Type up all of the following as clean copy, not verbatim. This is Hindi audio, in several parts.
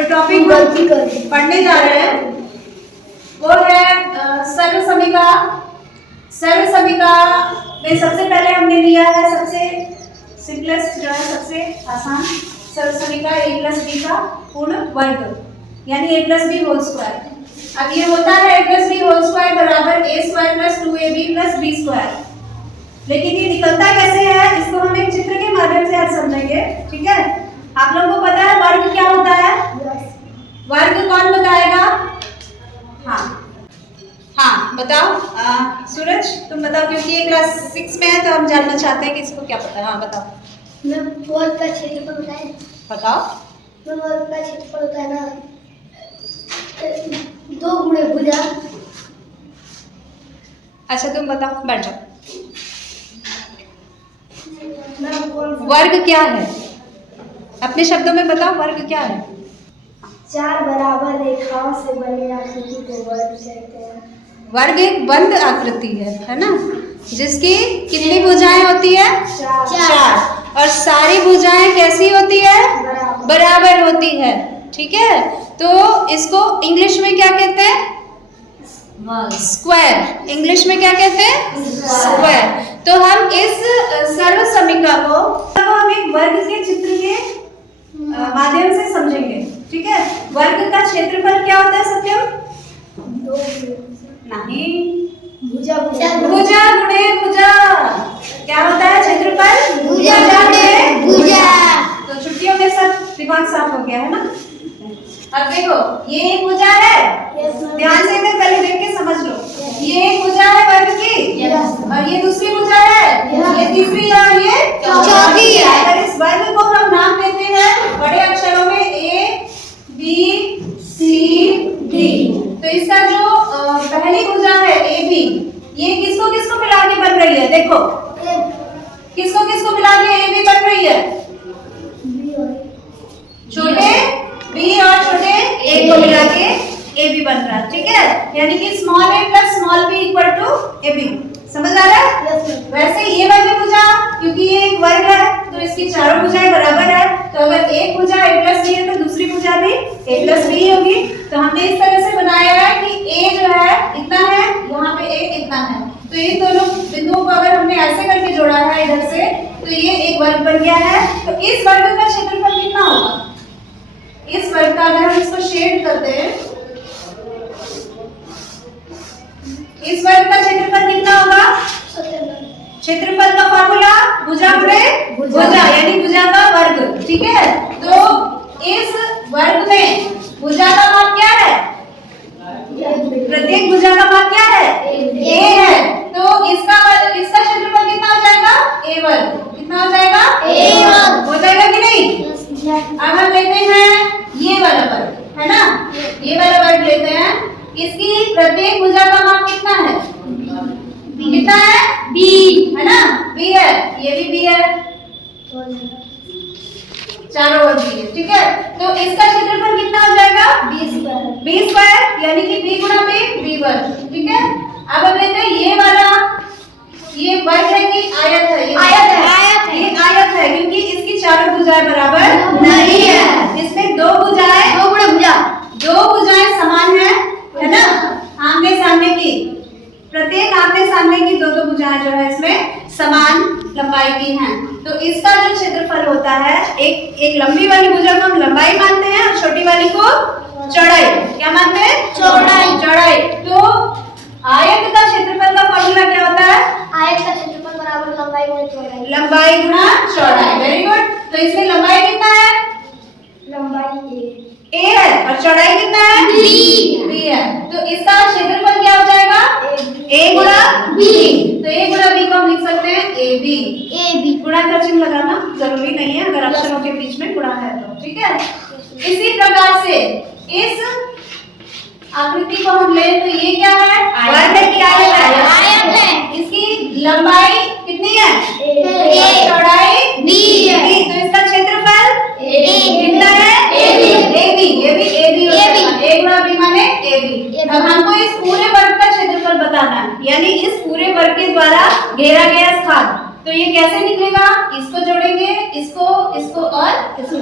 जो टॉपिक पढ़ने जा रहे हैं वो है सर्वसमीका। सर्वसमीका में सबसे पहले हमने लिया है सबसे सिंपलेस्ट जो है सबसे आसान सर्वसमीका a प्लस बी का पूर्ण वर्ग यानी a plus b whole square. अब ये होता है a plus b whole square बराबर a square plus 2ab plus b square. लेकिन ये निकलता कैसे है इसको हम एक चित्र के माध्यम से आज समझेंगे, ठीक है। आप लोगों को पता है वर्ग क्या होता है? वर्ग कौन बताएगा? हाँ बताओ। सूरज तुम बताओ, क्योंकि ये क्लास 6 में है तो हम जानना चाहते हैं कि इसको क्या पता है। हाँ बताओ। मैं वर्ग का क्षेत्रफल बताएं। बताओ। मैं वर्ग का क्षेत्रफल होता है ना 2 गुणे भुजा। अच्छा तुम बताओ, बैठ जाओ। वर्ग क्या है? अपने शब्दों में बताओ वर्ग क्या है? 4 बराबर रेखाओं से बनी आकृति को वर्ग कहते हैं। वर्ग एक बंद आकृति है ना, जिसकी कितनी भुजाएं होती है? 4। और सारी भुजाएं कैसी होती है? बराबर होती है, ठीक है। तो इसको इंग्लिश में क्या कहते हैं? स्क्वायर। इंग्लिश में क्या कहते हैं? स्क्वायर। तो हम इस सर्वसमीका को हम एक वर्ग के चित्र के माध्यम से समझेंगे, ठीक है। वर्ग का क्षेत्रफल क्या होता है सत्यम? नहीं, भुजा भुजा गुणे भुजा। क्या होता है क्षेत्रफल? भुजा गुणे भुजा। तो छुट्टियों में सब दिमाग साफ हो गया है ना। अब देखो ये एक भुजा है, ध्यान से इधर पहले देख के समझ लो। ये एक भुजा है वर्ग की, और ये दूसरी भुजा है, ये तीसरी है और ये चौथी है। अगर इस वर्ग को हम नाम देते हैं बड़े अक्षरों में A B C D, तो इसका जो पहली भुजा है AB, ये किसको किसको मिला के बन रही है? देखो किसको किसको मिला के AB बन रही है? छोटे b और छोटे a को मिला के ab बन रहा है, ठीक है। यानी कि small a plus small b equal to ab। समझ आ रहा है? वैसे ये वाली भुजा, क्योंकि ये एक वर्ग है तो इसकी चारों भुजाएं बराबर है, तो अगर एक भुजा a प्लस b है तो दूसरी भुजा भी a प्लस b होगी। तो हमने इस तरह से बनाया है कि a जो है इतना है, यहाँ पे a इतना है, तो ये दोनों बिंदुओं को अगर हमने ऐसे करके जोड़ा है इधर से, तो ये एक वर्ग बन गया है। तो इस वर्ग का क्षेत्रफल कितना होगा? इस वर्ग का अगर हम इसको शेड करते हैं, इस वर्ग का क्षेत्रफल कितना होगा? क्षेत्रफल का फॉर्मूला भुजा गुणे भुजा यानी भुजा का वर्ग, ठीक है। तो इस वर्ग में भुजा का माप क्या है? प्रत्येक भुजा का माप क्या है? a है। तो इसका क्षेत्रफल कितना हो जाएगा? a वर्ग। कितना हो जाएगा? a वर्ग। हो जाएगा कि नहीं? अब हम लेते हैं ये वाला वर्ग, है ना, ये वाला वर्ग लेते हैं। इसकी प्रत्येक भुजा का माप कितना है? कितना है? b, है ना, b है, ये भी b है, चारों ओर b है, ठीक है। तो इसका क्षेत्रफल कितना हो जाएगा? b स्क्वायर यानी कि b गुणा b वर्ग, ठीक है। अब हम लेते हैं ये वाला, ये वर्ग है कि आयत है? ये आयत है क्योंकि इसकी चारों भुजाएं बराबर नहीं है। इसमें दो भुजाएं समान है ना, आमने सामने की, प्रत्येक आमने सामने की दो भुजाएं जो है इसमें समान लंबाई की हैं। तो इसका जो क्षेत्रफल होता है, एक लंबी वाली भुजा को हम लंबाई मानते हैं और छोटी वाली को चौड़ाई। क्या मानते हैं? चौड़ाई। तो आयत का क्षेत्रफल का फॉर्मूला क्या होता है? आयत का क्षेत्रफल बराबर लंबाई गुणा चौड़ाई। लंबाई गुणा चौड़ाई। Very good. तो इसमें लंबाई कितना है? लंबाई a है और चौड़ाई कितना है? b है। तो इसका क्षेत्रफल क्या हो जाएगा? a गुणा b। तो a गुणा b को हम लिख सकते हैं ab। गुणा का चिन्ह लगाना जरूरी नहीं है अगर अक्षरों के बीच में गुणा है तो, ठीक है। इसी प्रकार से इस आकृति को हम ले तो ये क्या है? वर्ग की आयत है। इसकी लंबाई कितनी है? चौड़ाई b है। तो इसका क्षेत्रफल कितना है? AB A गुणा B माने AB। अब हमको इस पूरे वर्ग का क्षेत्रफल बताना है, यानी इस पूरे वर्ग के द्वारा घेरा गया स्थान। तो तो ये कैसे निकलेगा, इसको जोड़ेंगे, इसको, इसको और इसको।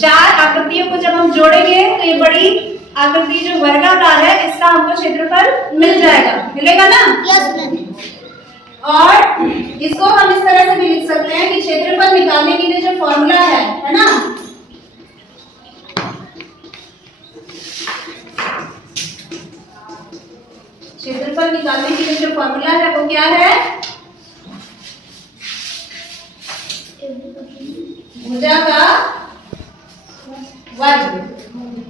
4 आकृतियों को जब हम जोड़ेंगे तो ये बड़ी आकृति जो वर्गाकार है इसका हमको क्षेत्रफल मिल जाएगा, मिलेगा ना? Yes ma'am. और इसको हम इस तरह से भी लिख सकते हैं कि क्षेत्रफल निकालने के लिए जो फॉर्मूला है ना, क्षेत्रफल निकालने के लिए जो फॉर्मूला है वो क्या है, भुजा का वर्ग।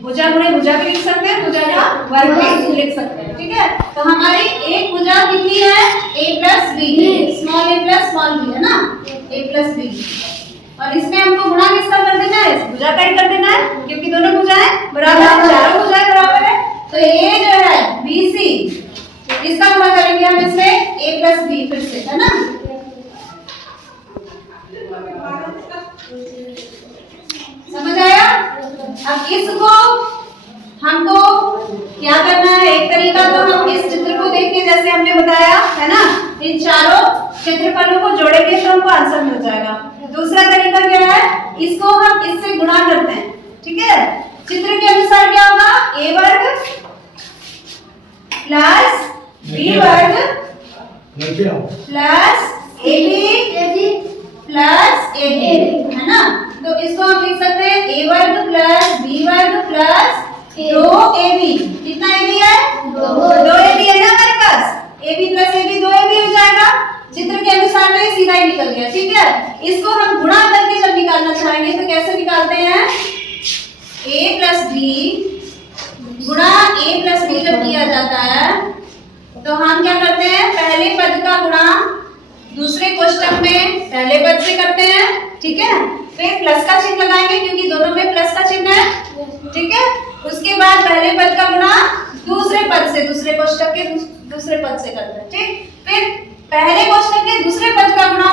भुजा गुणे भुजा भी लिख सकते हैं, भुजा का वर्ग भी लिख सकते हैं, ठीक है? तो हमारी एक भुजा कितनी है, a plus b, small a plus small b है ना, a प्लस बी। और इसमें हमको गुणा किसका कर देना है, इस भुजा का ही कर देना है, क्योंकि दोनों भुजाएं बराबर है, चारों भुजाएं बराबर है। तो ये जो है BC, इसका गुणा करेंगे हम इसमें a प्लस बी फिर से, है ना? समझ आया? अब इसको हमको क्या करना है, एक तरीका तो हम इस चित्र को देख के जैसे हमने बताया है ना, इन चारों क्षेत्रफलों को जोड़ेंगे तो हमको आंसर मिल जाएगा। दूसरा तरीका क्या है, इसको हम इससे गुणा करते हैं, ठीक है? चित्र के अनुसार क्या होगा, a वर्ग प्लस b वर्ग प्लस ab प्लस ab, है ना? तो इसको हम लिख सकते हैं a वर्ग प्लस b वर्ग प्लस 2ab। कितना ab है, 2ab है ना हमारे पास, ab प्लस ab 2ab हो जाएगा। चित्र के अनुसार तो ये सीधा ही निकल गया, ठीक है? इसको हम गुणा करके जब निकालना चाहेंगे तो कैसे निकालते हैं, a प्लस b गुणा a प्लस b जब किया जाता है तो हम क्या करते हैं, पहले पद का गुणा दूसरे कोष्टक में पहले पद से करते हैं, ठीक है? फिर प्लस का चिन्ह लगाएंगे क्योंकि दोनों में प्लस का चिन्ह है, ठीक है? उसके बाद पहले पद का गुणा दूसरे पद से, दूसरे कोष्टक के दूसरे पद से करते हैं, ठीक? फिर पहले कोष्टक के दूसरे पद का गुणा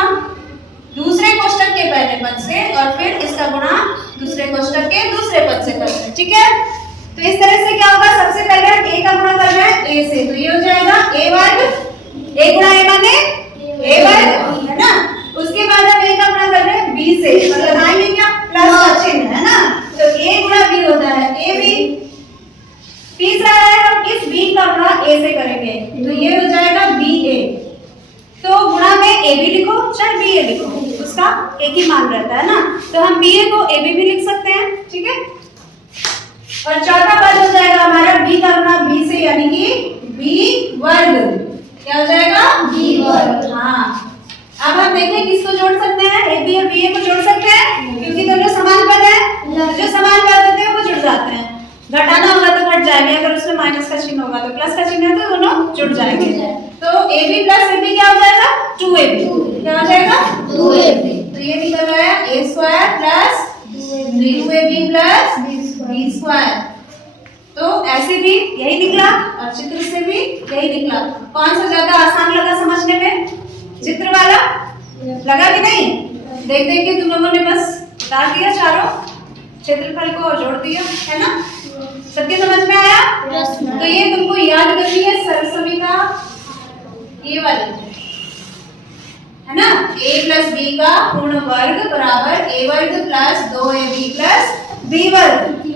दूसरे कोष्टक के पहले पद से और फिर इसका गुणा दूसरे कोष्टक के दूसरे पद से करते हैं, ठीक है? तो इस तरह से क्या होगा, सबसे पहले हम a का गुणा कर रहे हैं a से, तो ये हो जाएगा a वर्ग, a गुणा a माने a वर्ग, है ना? उसके बाद हम a का गुणा कर रहे हैं b से, तो लगाएंगे क्या, प्लस का चिन्ह, है ना? तो a गुणा b होता है ab। तीसरा है हम इस b का गुणा a से करेंगे, तो ये हो जाएगा ba। तो गुणा में ab लिखो चाहे ba लिखो, उसका एक ही मान रहता है ना, तो हम ba को ab भी लिख सकते हैं, ठीक है? और चौथा पद हो जाएगा हमारा b का गुणा b से, यानी कि b वर्ग। क्या हो जाएगा, b वर्ग। हाँ, अब हम देखें किसको जोड़ सकते हैं, ab और ba को जोड़ सकते हैं क्योंकि दोनों समान पद हैं, जो समान पद होते हैं वो जुड़ जाते हैं। घटाना होगा तो घट जाएंगे, अगर उसमें माइनस का चिन्ह होगा तो प्लस का चिन्ह है तो दोनों जुड़ जाएंगे। तो ab प्लस ab क्या हो जाएगा, 2ab। क्या हो जाएगा, 2ab। तो ये निकल रहा है a square plus 2ab plus b square. तो ऐसे भी यही निकला और चित्र से भी यही निकला। कौन सा ज्यादा आसान लगा समझने में, चित्र वाला लगा कि नहीं? देख देख के तुम लोगों ने बस बता दिया, चारों क्षेत्रफल को जोड़ दिया, है ना? सबके समझ में आया? तो ये तुमको याद करनी है सरसमिका ये वाली, है ना? a प्लस b का पूर्ण वर्ग बराबर a वर्ग प्लस 2ab प्लस b वर्ग।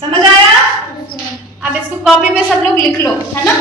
समझ आया? अब इसको कॉपी पे सब लोग लिख लो, है ना?